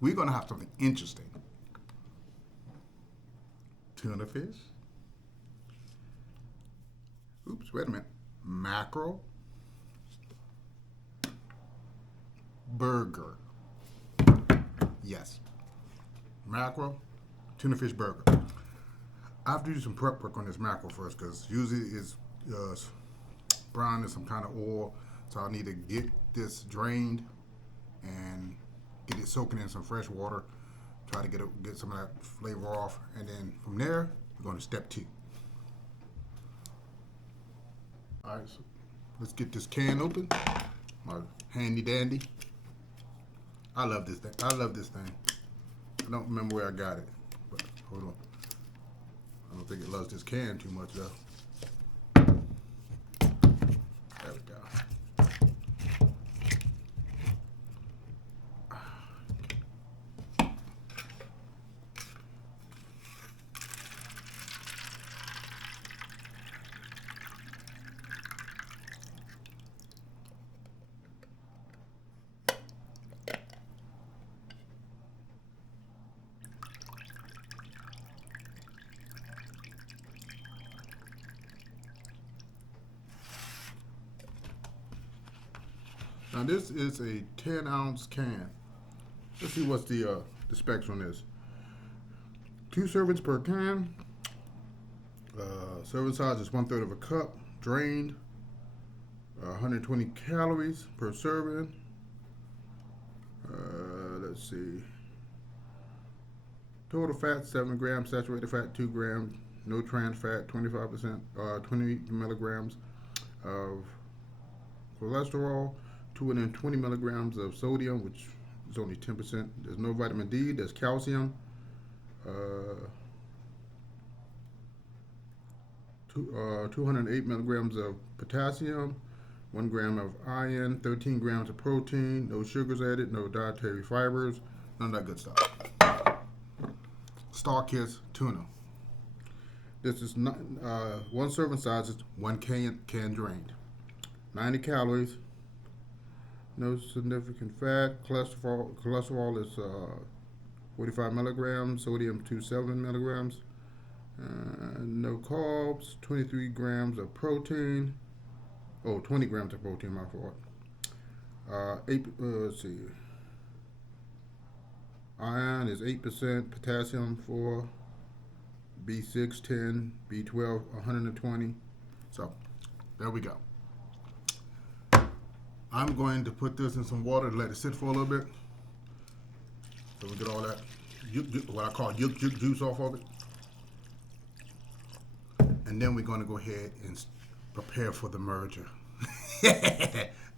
We're gonna have something interesting. Tuna fish. Oops, wait a minute. Mackerel burger. Yes. Mackerel, tuna fish burger. I have to do some prep work on this mackerel first because usually it's brown in some kind of oil. So I need to get this drained and get it soaking in some fresh water. Try to get some of that flavor off. And then from there, we're going to step 2. All right, so let's get this can open. My handy dandy. I love this thing. I love this thing. I don't remember where I got it, but hold on. I don't think it loves this can too much though. There we go. Now this is a 10-ounce can. Let's see what's the specs on this. 2 servings per can. Serving size is 1/3 of a cup. Drained. 120 calories per serving. Let's see. Total fat 7 grams. Saturated fat 2 grams. No trans fat 25%. 20 milligrams of cholesterol. 220 milligrams of sodium, which is only 10%. There's no vitamin D. There's calcium. 208 milligrams of potassium. 1 gram of iron. 13 grams of protein. No sugars added. No dietary fibers. None of that good stuff. Star Kiss tuna. This is not, 1 serving size is 1 can drained. 90 calories. No significant fat. Cholesterol is 45 milligrams. Sodium 27 milligrams. No carbs. 23 grams of protein. Oh, 20 grams of protein, my fault. Let's see. Iron is 8%. Potassium 4. B6 10. B12 120. So, there we go. I'm going to put this in some water and let it sit for a little bit. So we get all that, what I call yolk juice off of it. And then we're going to go ahead and prepare for the merger.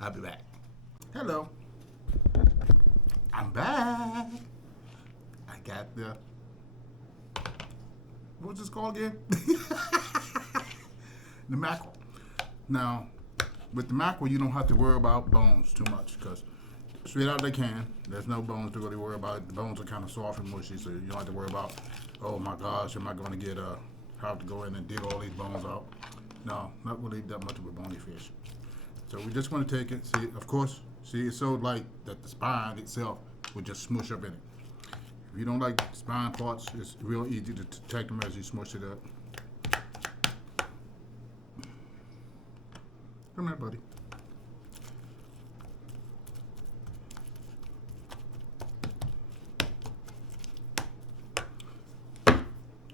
I'll be back. Hello. I'm back. I got the, what's this called again? The mackerel. Now, with the mackerel, you don't have to worry about bones too much because straight out they can. There's no bones to really worry about. The bones are kind of soft and mushy, so you don't have to worry about, oh my gosh, am I going to get have to go in and dig all these bones out? No, not really that much of a bony fish. So we just want to take it. See, of course, see, it's so light that the spine itself will just smush up in it. If you don't like spine parts, it's real easy to detect them as you smush it up. Come here, buddy.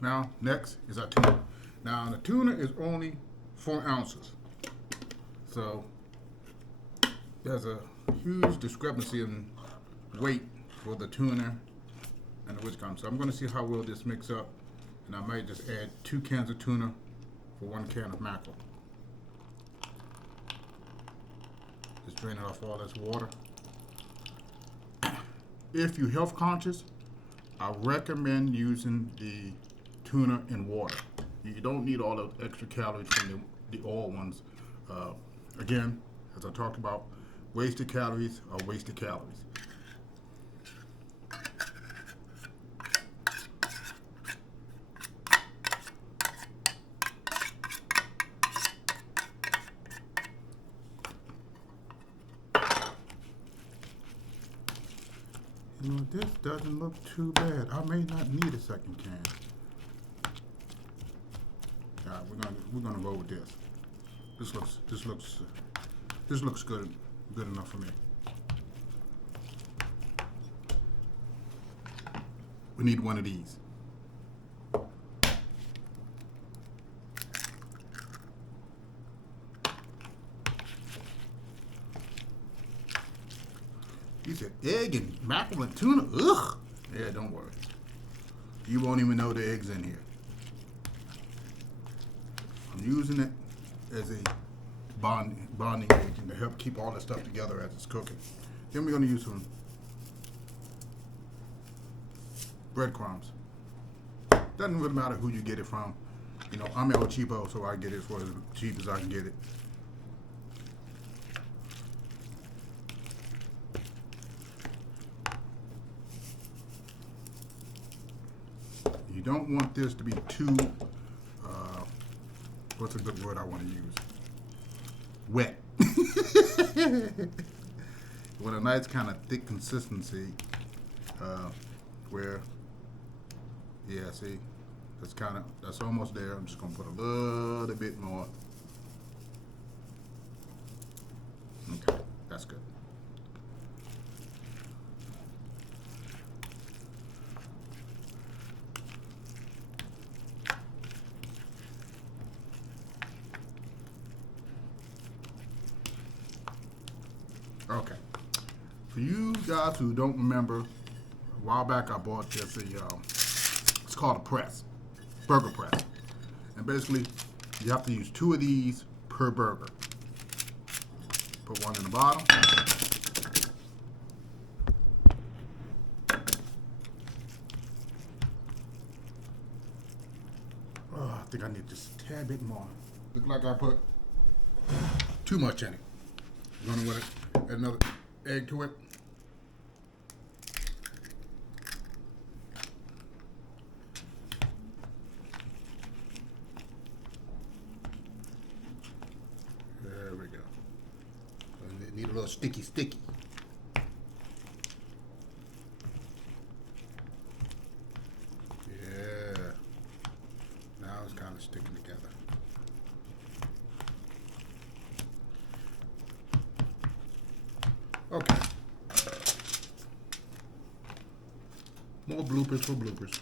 Now, next is our tuna. Now, the tuna is only 4 ounces. So, there's a huge discrepancy in weight for the tuna and the which kind. So, I'm going to see how well this mix up. And I might just add 2 cans of tuna for 1 can of mackerel. Just drain it off all this water. If you're health conscious, I recommend using the tuna in water. You don't need all the extra calories from the oil ones. Again, as I talked about, wasted calories are wasted calories. You know, this doesn't look too bad. I may not need a second can. All right, we're gonna go with this. This looks good enough for me. We need one of these. You said egg and mackerel and tuna? Ugh! Yeah, don't worry. You won't even know the egg's in here. I'm using it as a bonding agent to help keep all this stuff together as it's cooking. Then we're going to use some breadcrumbs. Doesn't really matter who you get it from. You know, I'm El Cheapo, so I get it for as cheap as I can get it. You don't want this to be too, what's a good word I want to use? Wet. With a nice kind of thick consistency, where, yeah, see, that's almost there. I'm just gonna put a little bit more. Okay, that's good. Okay. For you guys who don't remember, a while back I bought this. It's called a press, burger press, and basically you have to use 2 of these per burger. Put one in the bottom. Oh, I think I need just a tad bit more. Look like I put too much in it. I'm gonna want to add another egg to it. There we go. And it need a little sticky. Yeah. Now it's kind of sticking together. Okay. More bloopers for bloopers.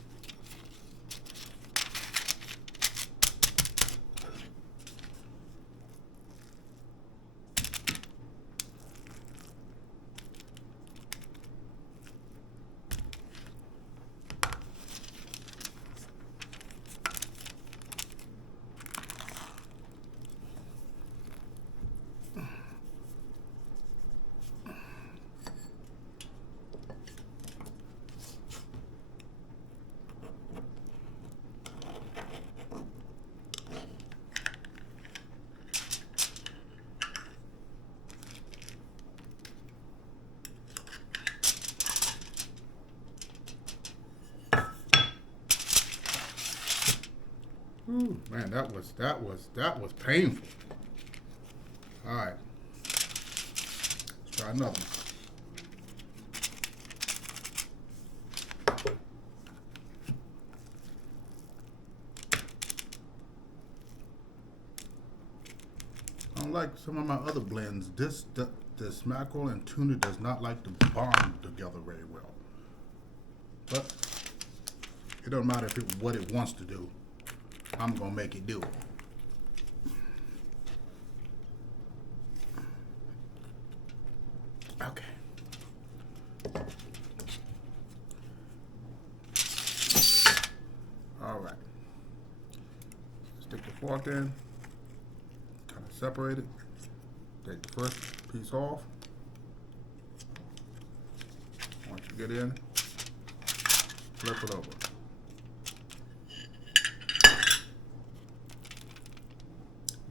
Ooh, man, that was painful. All right, let's try another one. Unlike some of my other blends, this mackerel and tuna does not like to bond together very well. But it doesn't matter what it wants to do. I'm gonna make it do it. Okay. All right. Stick the fork in. Kind of separate it. Take the first piece off. Once you get in, flip it over.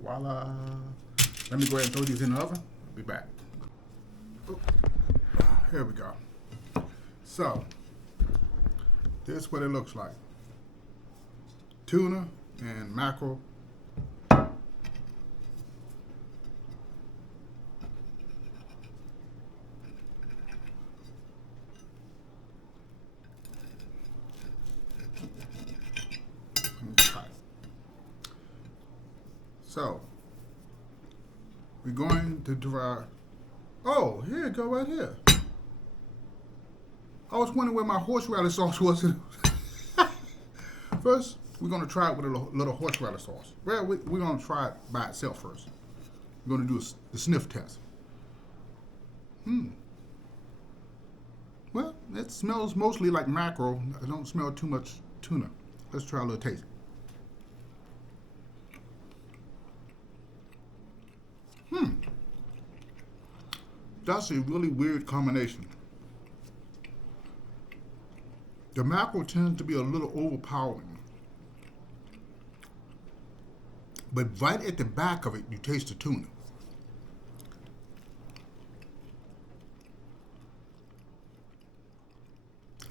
Voila. Let me go ahead and throw these in the oven. I'll be back. Oh, here we go. So, this is what it looks like. Tuna and mackerel. So, we're going to try. Oh, here it go right here. I was wondering where my horseradish sauce was. First, we're going to try it with a little horseradish sauce. Well, we're going to try it by itself first. We're going to do the sniff test. Well, it smells mostly like mackerel. I don't smell too much tuna. Let's try a little taste. That's a really weird combination. The mackerel tends to be a little overpowering. But right at the back of it, you taste the tuna.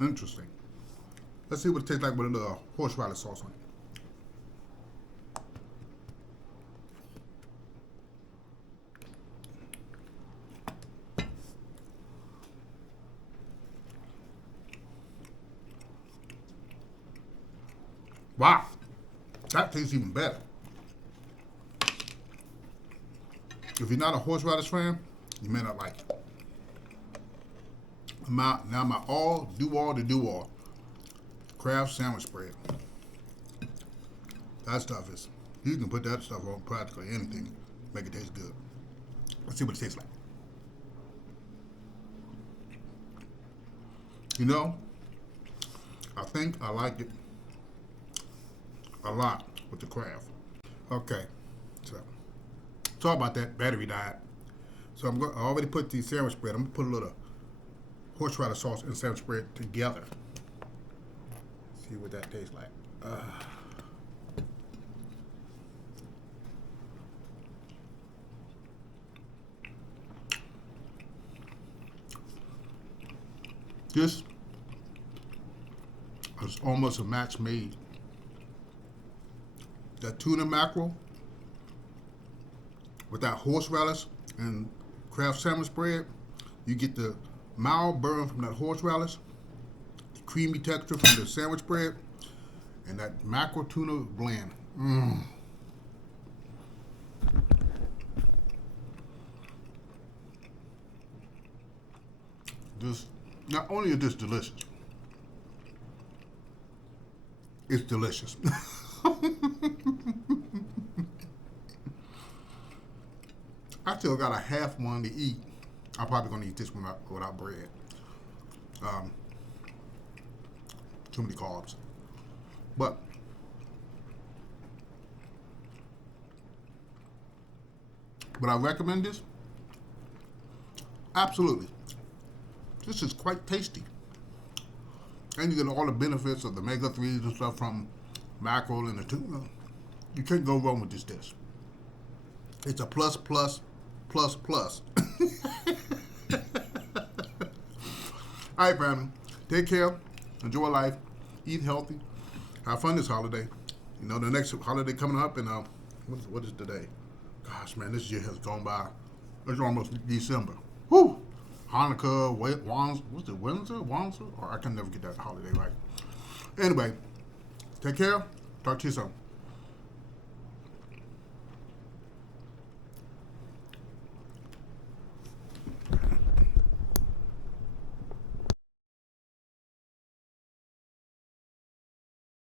Interesting. Let's see what it tastes like with a little horseradish sauce on it. Wow, that tastes even better. If you're not a horseradish fan, you may not like it. Now my do-all, Kraft sandwich spread. That stuff is, you can put that stuff on practically anything, make it taste good. Let's see what it tastes like. You know, I think I like it a lot with the Kraft. Okay, so sorry about that, battery died. So I already put the sandwich spread. I'm gonna put a little horseradish sauce and sandwich spread together. See what that tastes like. This is almost a match made. That tuna mackerel with that horseradish and Kraft sandwich spread, you get the mild burn from that horseradish, the creamy texture from the sandwich bread, and that mackerel tuna blend. This, not only is this delicious, it's delicious. I still got a half one to eat. I'm probably gonna eat this one without bread. Too many carbs. But would I recommend this? Absolutely. This is quite tasty. And you get all the benefits of the omega-3s and stuff from mackerel and the tuna. You can't go wrong with this dish. It's a plus, plus, plus, plus. All right, family. Take care. Enjoy life. Eat healthy. Have fun this holiday. You know, the next holiday coming up, and what is today? Gosh, man, this year has gone by. It's almost December. Whew. Hanukkah, what's it, Wednesday? Or I can never get that holiday right. Anyway, take care. Talk to you soon.